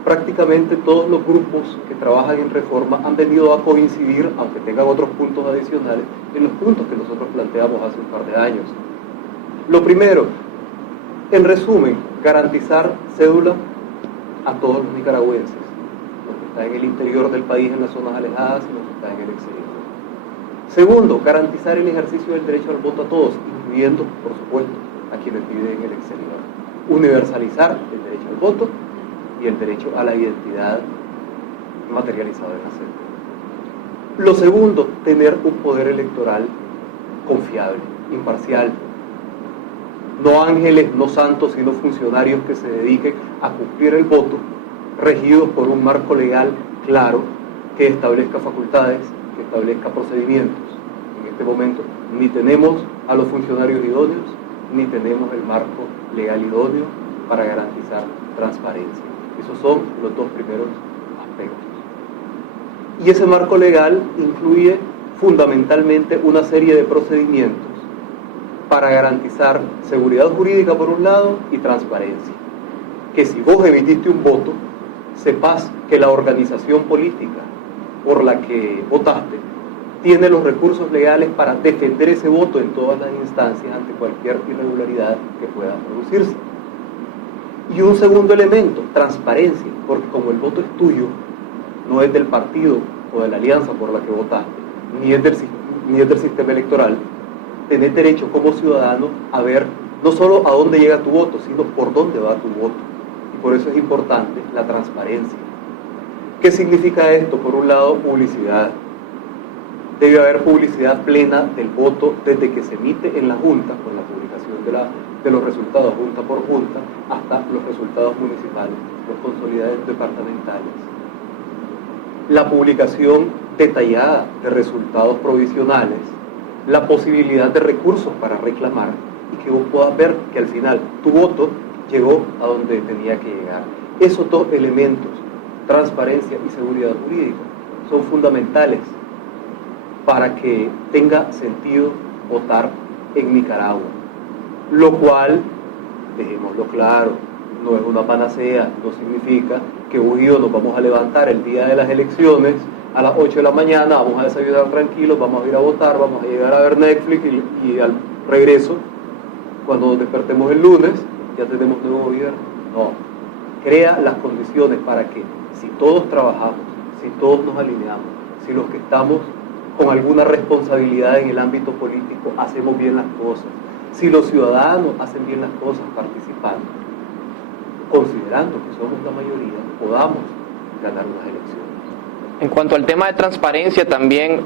prácticamente todos los grupos que trabajan en reforma han venido a coincidir, aunque tengan otros puntos adicionales, en los puntos que nosotros planteamos hace un par de años. Lo primero, en resumen, garantizar cédula a todos los nicaragüenses, los que están en el interior del país, en las zonas alejadas, y los que están en el exterior. Segundo, garantizar el ejercicio del derecho al voto a todos, incluyendo, por supuesto, a quienes viven en el exterior. Universalizar el derecho al voto y el derecho a la identidad materializada en la cédula. Lo segundo, tener un poder electoral confiable, imparcial. No ángeles, no santos, sino funcionarios que se dediquen a cumplir el voto, regidos por un marco legal claro que establezca facultades, que establezca procedimientos. En este momento ni tenemos a los funcionarios idóneos, ni tenemos el marco legal idóneo para garantizar transparencia. Esos son los 2 primeros aspectos. Y ese marco legal incluye fundamentalmente una serie de procedimientos para garantizar seguridad jurídica por un lado y transparencia. Que si vos emitiste un voto, sepas que la organización política por la que votaste tiene los recursos legales para defender ese voto en todas las instancias ante cualquier irregularidad que pueda producirse. Y un segundo elemento, transparencia, porque como el voto es tuyo, no es del partido o de la alianza por la que votaste, ni es del sistema electoral, tenés derecho como ciudadano a ver no solo a dónde llega tu voto, sino por dónde va tu voto. Y por eso es importante la transparencia. ¿Qué significa esto? Por un lado, publicidad. Debe haber publicidad plena del voto desde que se emite en la Junta, con la publicación de los resultados Junta por Junta, hasta los resultados municipales, los consolidados departamentales. La publicación detallada de resultados provisionales, la posibilidad de recursos para reclamar y que vos puedas ver que al final tu voto llegó a donde tenía que llegar. Esos 2 elementos, transparencia y seguridad jurídica, son fundamentales para que tenga sentido votar en Nicaragua. Lo cual, dejémoslo claro, no es una panacea, no significa que vos y yo nos vamos a levantar el día de las elecciones a las 8 de la mañana, vamos a desayunar tranquilos, vamos a ir a votar, vamos a llegar a ver Netflix y al regreso, cuando nos despertemos el lunes, ya tenemos nuevo gobierno. No, crea las condiciones para que si todos trabajamos, si todos nos alineamos, si los que estamos con alguna responsabilidad en el ámbito político hacemos bien las cosas, si los ciudadanos hacen bien las cosas participando, considerando que somos la mayoría, podamos ganar unas elecciones. En cuanto al tema de transparencia, también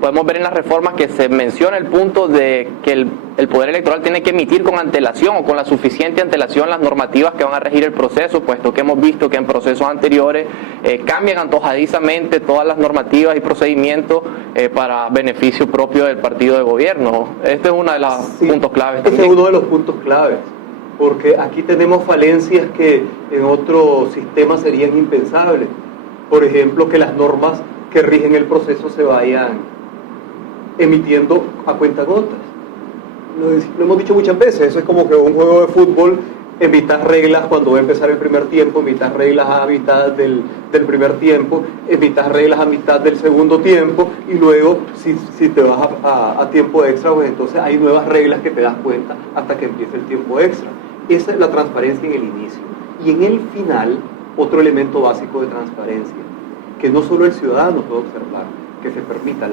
podemos ver en las reformas que se menciona el punto de que el Poder Electoral tiene que emitir con antelación o con la suficiente antelación las normativas que van a regir el proceso, puesto que hemos visto que en procesos anteriores cambian antojadizamente todas las normativas y procedimientos para beneficio propio del partido de gobierno. Este es uno de los puntos claves también. Este es uno de los puntos claves, porque aquí tenemos falencias que en otro sistema serían impensables. Por ejemplo, que las normas que rigen el proceso se vayan emitiendo a cuentagotas. Lo hemos dicho muchas veces, eso es como que un juego de fútbol, emitas reglas cuando va a empezar el primer tiempo, emitas reglas a mitad del primer tiempo, emitas reglas a mitad del segundo tiempo, y luego si te vas a tiempo extra, pues entonces hay nuevas reglas que te das cuenta hasta que empiece el tiempo extra. Esa es la transparencia en el inicio. Y en el final, otro elemento básico de transparencia, que no solo el ciudadano puede observar, que se permita,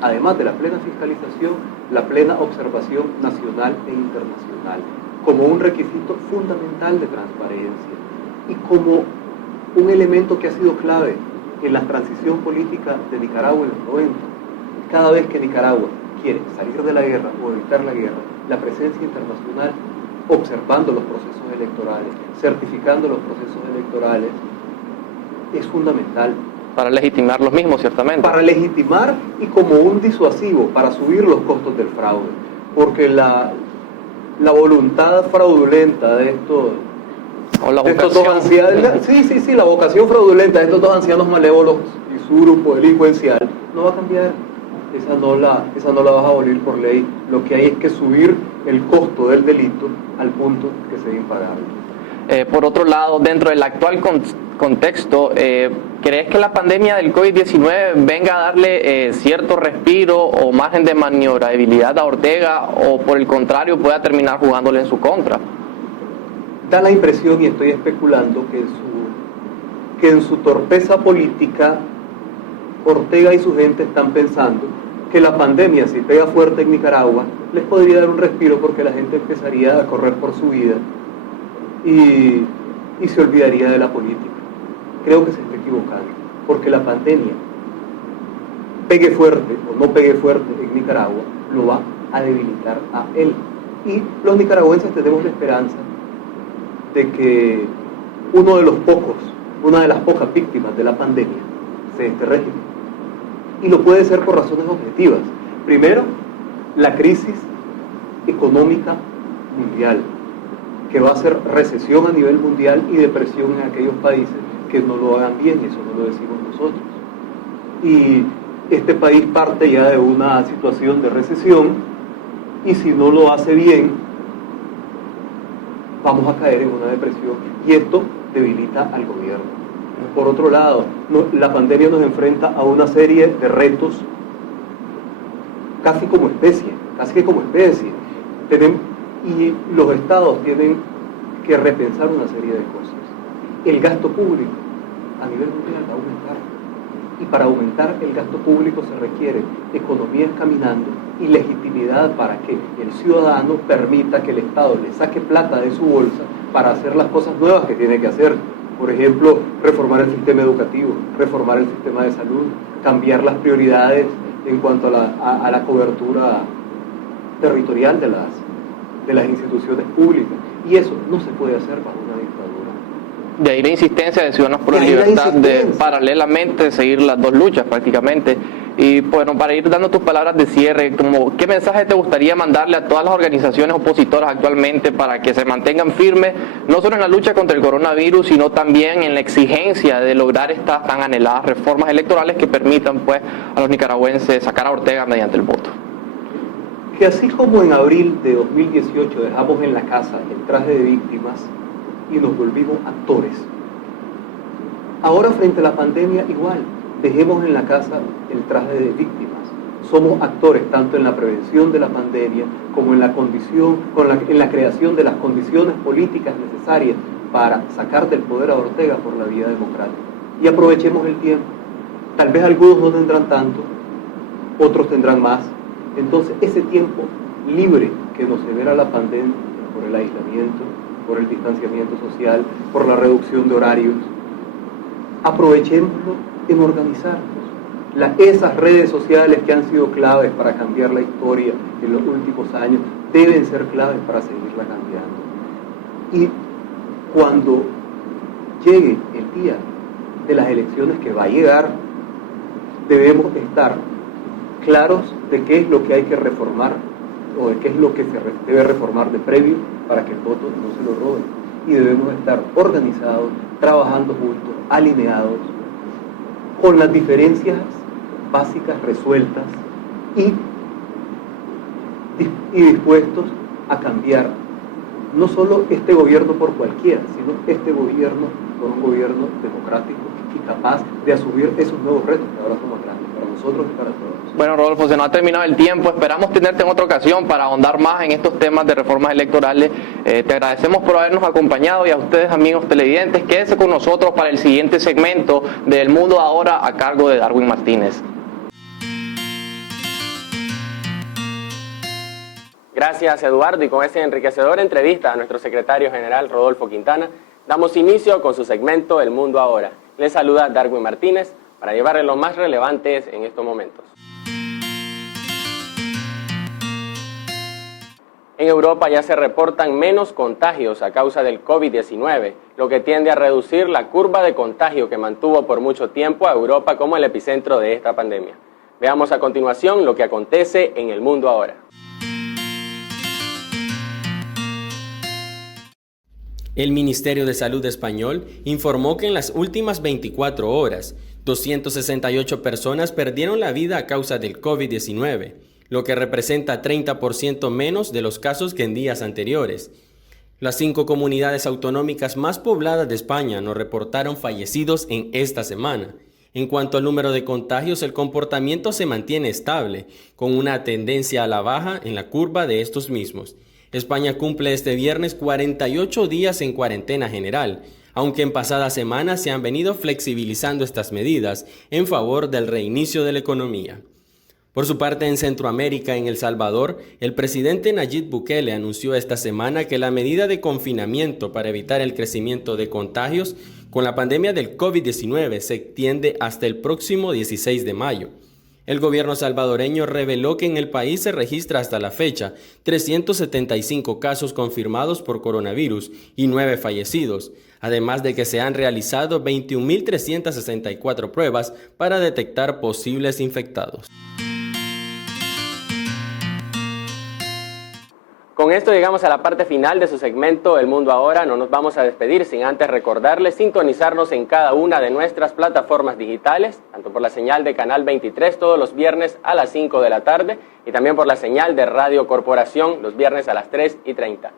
además de la plena fiscalización, la plena observación nacional e internacional. como un requisito fundamental de transparencia y como un elemento que ha sido clave en la transición política de Nicaragua en los 90. Cada vez que Nicaragua quiere salir de la guerra o evitar la guerra, la presencia internacional, observando los procesos electorales, certificando los procesos electorales, es fundamental. Para legitimar los mismos, ciertamente. Para legitimar y como un disuasivo, para subir los costos del fraude. Porque la voluntad fraudulenta de estos dos ancianos, la vocación fraudulenta de estos dos ancianos malévolos y su grupo delincuencial no va a cambiar. Esa no la vas a abolir por ley. Lo que hay es que subir el costo del delito al punto que sea impagable. Por otro lado, dentro del actual contexto, ¿crees que la pandemia del COVID-19 venga a darle cierto respiro o margen de maniobrabilidad a Ortega o por el contrario pueda terminar jugándole en su contra? Da la impresión, y estoy especulando, que en su torpeza política Ortega y su gente están pensando que la pandemia, si pega fuerte en Nicaragua, les podría dar un respiro porque la gente empezaría a correr por su vida y se olvidaría de la política. Creo que se está equivocando, porque la pandemia, pegue fuerte o no pegue fuerte en Nicaragua, lo va a debilitar a él. Y los nicaragüenses tenemos la esperanza de que una de las pocas víctimas de la pandemia sea este régimen. Y lo puede ser por razones objetivas. Primero, la crisis económica mundial, que va a ser recesión a nivel mundial y depresión en aquellos países que no lo hagan bien, y eso no lo decimos nosotros. Y este país parte ya de una situación de recesión, y si no lo hace bien, vamos a caer en una depresión, y esto debilita al gobierno. Por otro lado, la pandemia nos enfrenta a una serie de retos casi como especie. Y los estados tienen que repensar una serie de cosas. El gasto público a nivel mundial va a aumentar. Y para aumentar el gasto público se requiere economías caminando y legitimidad para que el ciudadano permita que el Estado le saque plata de su bolsa para hacer las cosas nuevas que tiene que hacer. Por ejemplo, reformar el sistema educativo, reformar el sistema de salud, cambiar las prioridades en cuanto a la cobertura territorial de las instituciones públicas. Y eso no se puede hacer bajo una dictadura. De ahí la insistencia de Ciudadanos por la Libertad de paralelamente seguir las dos luchas prácticamente. Y bueno, para ir dando tus palabras de cierre, ¿qué mensaje te gustaría mandarle a todas las organizaciones opositoras actualmente para que se mantengan firmes, no solo en la lucha contra el coronavirus, sino también en la exigencia de lograr estas tan anheladas reformas electorales que permitan pues a los nicaragüenses sacar a Ortega mediante el voto? Que así como en abril de 2018 dejamos en la casa el traje de víctimas y nos volvimos actores, ahora frente a la pandemia igual, dejemos en la casa el traje de víctimas. Somos actores tanto en la prevención de la pandemia como en en la creación de las condiciones políticas necesarias para sacar del poder a Ortega por la vía democrática. Y aprovechemos el tiempo. Tal vez algunos no tendrán tanto, otros tendrán más. Entonces ese tiempo libre que nos genera la pandemia por el aislamiento, por el distanciamiento social, por la reducción de horarios, aprovechémoslo en organizarnos. Esas redes sociales que han sido claves para cambiar la historia en los últimos años deben ser claves para seguirla cambiando. Y cuando llegue el día de las elecciones, que va a llegar, debemos estar claros de qué es lo que hay que reformar o de qué es lo que se debe reformar de previo para que el voto no se lo roben. Y debemos estar organizados, trabajando juntos, alineados, con las diferencias básicas resueltas y dispuestos a cambiar no solo este gobierno por cualquiera, sino este gobierno por un gobierno democrático y capaz de asumir esos nuevos retos que ahora son más grandes para nosotros y para todos. Bueno, Rodolfo, se nos ha terminado el tiempo. Esperamos tenerte en otra ocasión para ahondar más en estos temas de reformas electorales. Te agradecemos por habernos acompañado y a ustedes, amigos televidentes, quédense con nosotros para el siguiente segmento de El Mundo Ahora a cargo de Darwin Martínez. Gracias, Eduardo, y con esta enriquecedora entrevista a nuestro secretario general Rodolfo Quintana, damos inicio con su segmento El Mundo Ahora. Les saluda Darwin Martínez para llevarles los más relevantes en estos momentos. En Europa ya se reportan menos contagios a causa del COVID-19, lo que tiende a reducir la curva de contagio que mantuvo por mucho tiempo a Europa como el epicentro de esta pandemia. Veamos a continuación lo que acontece en el mundo ahora. El Ministerio de Salud español informó que en las últimas 24 horas, 268 personas perdieron la vida a causa del COVID-19, lo que representa 30% menos de los casos que en días anteriores. Las 5 comunidades autonómicas más pobladas de España no reportaron fallecidos en esta semana. En cuanto al número de contagios, el comportamiento se mantiene estable, con una tendencia a la baja en la curva de estos mismos. España cumple este viernes 48 días en cuarentena general, aunque en pasadas semanas se han venido flexibilizando estas medidas en favor del reinicio de la economía. Por su parte, en Centroamérica, en El Salvador, el presidente Nayib Bukele anunció esta semana que la medida de confinamiento para evitar el crecimiento de contagios con la pandemia del COVID-19 se extiende hasta el próximo 16 de mayo. El gobierno salvadoreño reveló que en el país se registra hasta la fecha 375 casos confirmados por coronavirus y 9 fallecidos, además de que se han realizado 21.364 pruebas para detectar posibles infectados. Con esto llegamos a la parte final de su segmento El Mundo Ahora. No nos vamos a despedir sin antes recordarles sintonizarnos en cada una de nuestras plataformas digitales, tanto por la señal de Canal 23 todos los viernes a las 5 de la tarde y también por la señal de Radio Corporación los viernes a las 3:30.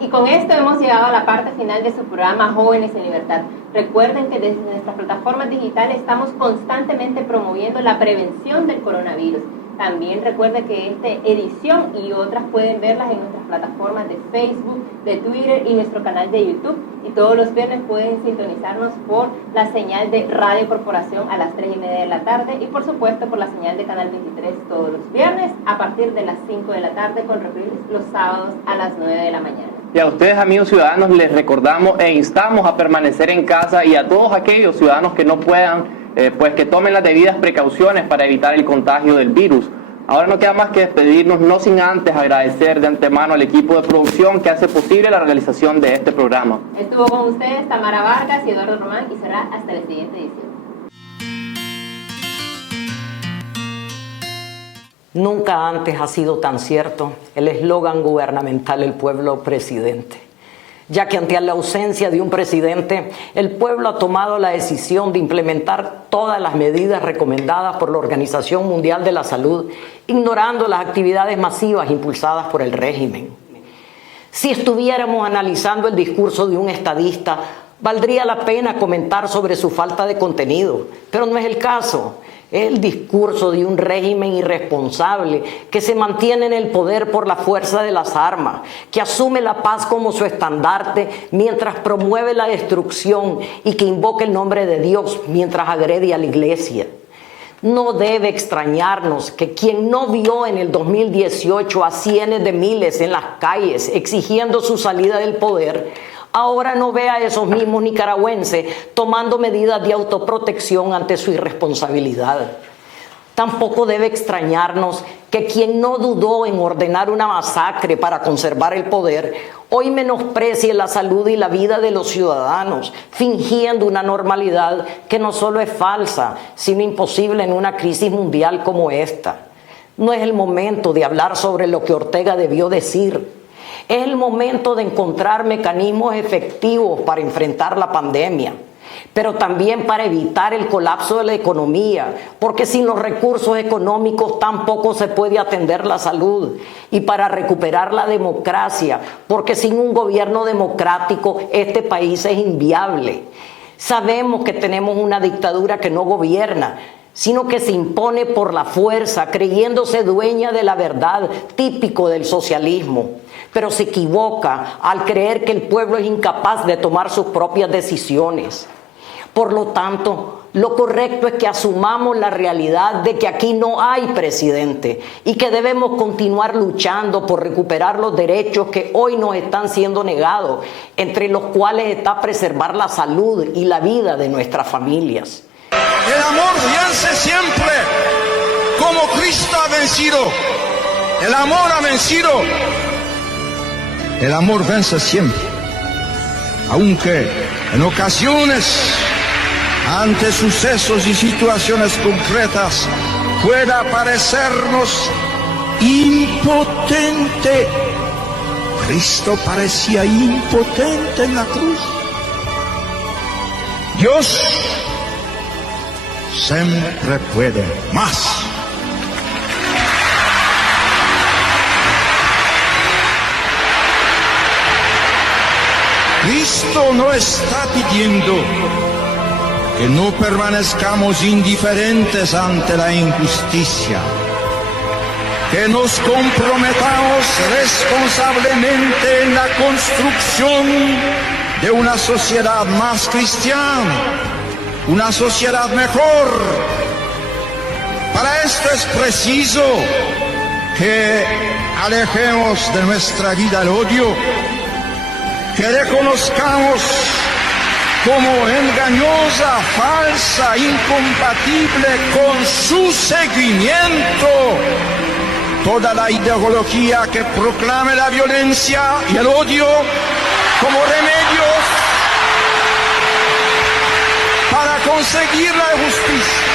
Y con esto hemos llegado a la parte final de su programa Jóvenes en Libertad. Recuerden que desde nuestras plataformas digitales estamos constantemente promoviendo la prevención del coronavirus. También recuerden que esta edición y otras pueden verlas en nuestras plataformas de Facebook, de Twitter y nuestro canal de YouTube. Y todos los viernes pueden sintonizarnos por la señal de Radio Corporación a las 3:30 de la tarde y por supuesto por la señal de Canal 23 todos los viernes a partir de las 5 de la tarde con reprises los sábados a las 9 de la mañana. Y a ustedes, amigos ciudadanos, les recordamos e instamos a permanecer en casa y a todos aquellos ciudadanos que no puedan, pues que tomen las debidas precauciones para evitar el contagio del virus. Ahora no queda más que despedirnos, no sin antes agradecer de antemano al equipo de producción que hace posible la realización de este programa. Estuvo con ustedes Tamara Vargas y Eduardo Román y será hasta la siguiente edición. Nunca antes ha sido tan cierto el eslogan gubernamental "el pueblo presidente", ya que ante la ausencia de un presidente, el pueblo ha tomado la decisión de implementar todas las medidas recomendadas por la Organización Mundial de la Salud, ignorando las actividades masivas impulsadas por el régimen. Si estuviéramos analizando el discurso de un estadista, valdría la pena comentar sobre su falta de contenido, pero no es el caso. Es el discurso de un régimen irresponsable que se mantiene en el poder por la fuerza de las armas, que asume la paz como su estandarte mientras promueve la destrucción y que invoca el nombre de Dios mientras agrede a la iglesia. No debe extrañarnos que quien no vio en el 2018 a cientos de miles en las calles exigiendo su salida del poder, ahora no ve a esos mismos nicaragüenses tomando medidas de autoprotección ante su irresponsabilidad. Tampoco debe extrañarnos que quien no dudó en ordenar una masacre para conservar el poder, hoy menosprecie la salud y la vida de los ciudadanos, fingiendo una normalidad que no solo es falsa, sino imposible en una crisis mundial como esta. No es el momento de hablar sobre lo que Ortega debió decir. Es el momento de encontrar mecanismos efectivos para enfrentar la pandemia, pero también para evitar el colapso de la economía, porque sin los recursos económicos tampoco se puede atender la salud, y para recuperar la democracia, porque sin un gobierno democrático este país es inviable. Sabemos que tenemos una dictadura que no gobierna, sino que se impone por la fuerza, creyéndose dueña de la verdad, típico del socialismo. Pero se equivoca al creer que el pueblo es incapaz de tomar sus propias decisiones. Por lo tanto, lo correcto es que asumamos la realidad de que aquí no hay presidente y que debemos continuar luchando por recuperar los derechos que hoy nos están siendo negados, entre los cuales está preservar la salud y la vida de nuestras familias. El amor vence siempre, como Cristo ha vencido. El amor ha vencido. El amor vence siempre, aunque en ocasiones, ante sucesos y situaciones concretas, pueda parecernos impotente. Cristo parecía impotente en la cruz. Dios siempre puede más. Cristo no está pidiendo que no permanezcamos indiferentes ante la injusticia, que nos comprometamos responsablemente en la construcción de una sociedad más cristiana, una sociedad mejor. Para esto es preciso que alejemos de nuestra vida el odio, que reconozcamos como engañosa, falsa, incompatible con su seguimiento toda la ideología que proclame la violencia y el odio como remedios para conseguir la justicia.